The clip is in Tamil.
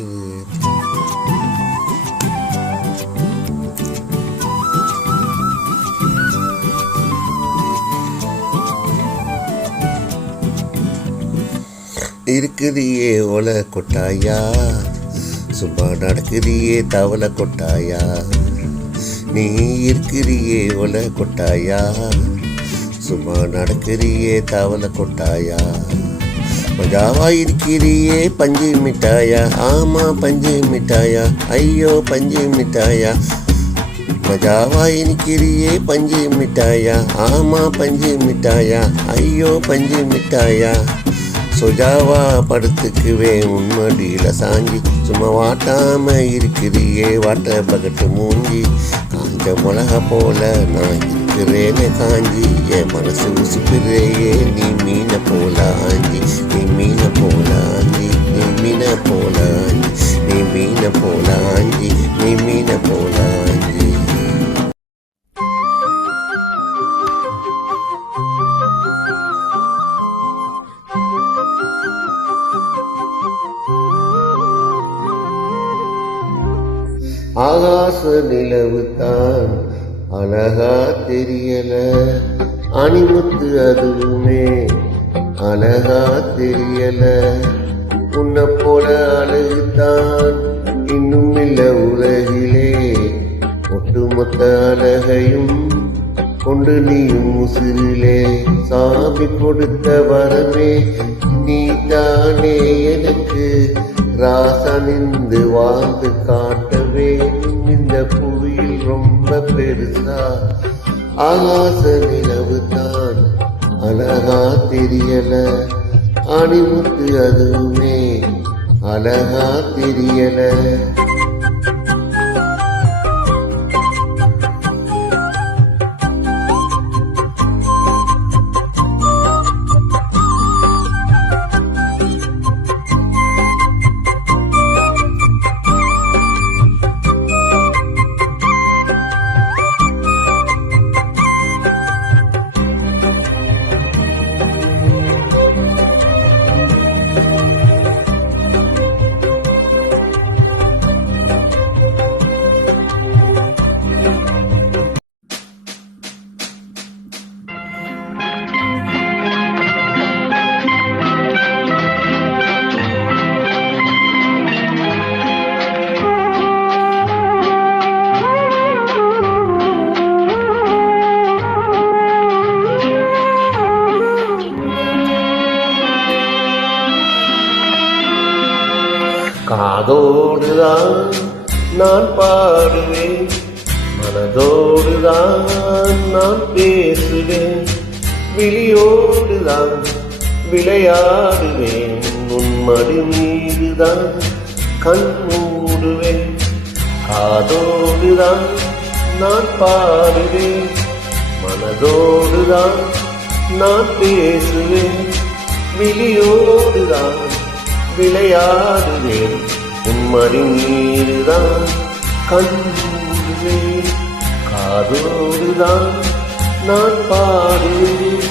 இருக்குது. இருக்குதியே ஒலை கொட்டாயா, சும்மா நடக்குதியே தவளை கொட்டாயா. நீ இருக்கிறியே ஒலை கொட்டாயா, சும்மா நடக்கிறியே தவளை கொட்டாயா. மஜாவா இருக்கிறியே பஞ்சு மிட்டாயா, ஆமா பஞ்சு மிட்டாயா, ஐயோ பஞ்சு மிட்டாயா. மஜாவா இருக்கிறியே பஞ்சு மிட்டாயா, ஆமா பஞ்சு மிட்டாயா, ஐயோ பஞ்சு மிட்டாயா. சுஜாவா படுத்துக்குவே உன்மடியில சாஞ்சி, சும்மா வாட்டாம இருக்கிறியே வாட்ட பகட்டு மூஞ்சி. காஞ்ச மிளகா போல நான் இருக்கிறேனே காஞ்சி, என் மனசு உசுப்புறையே நீ மீனை போல ஆஞ்சி. நீ மீனை போல ஆஞ்சி, நீ மீனை போல ஆஞ்சி, நீ மீனை போல ஆஞ்சி, நீ மீனை போல ஆஞ்சி. ஆகாச நிலவு தான் அழகா தெரியல, அணிமுத்து அதுவுமே அழகா தெரியல. உன்னை போல அழகுதான் இன்னும் இல்ல உலகிலே, ஒட்டுமொத்த அழகையும் கொண்டு நீயும் உசிரிலே. சாமி கொடுத்த வரமே நீ தானே எனக்கு, ராசா நின்று வாழ்ந்து காட்டவே இந்த புவியில் ரொம்ப பெருசா. ஆகாச நிலவு தான் அழகா தெரியல, அணிமுத்து அதுவுமே அழகா தெரியல. காதோடுதான் நான் பாடுவேன், மனதோடுதான் நான் பேசுவேன், விழியோடுதான் விளையாடுவேன், உன்மடி மீதுதான் கண் மூடுவேன். காதோடுதான் நான் பாடுவேன், மனதோடுதான் நான் பேசுவேன், விழியோடுதான் விளையாடுவேன், உன்மடி மீதுதான் கண் மூடுவேன். காதோடுதான் நான் பாடுவேன்.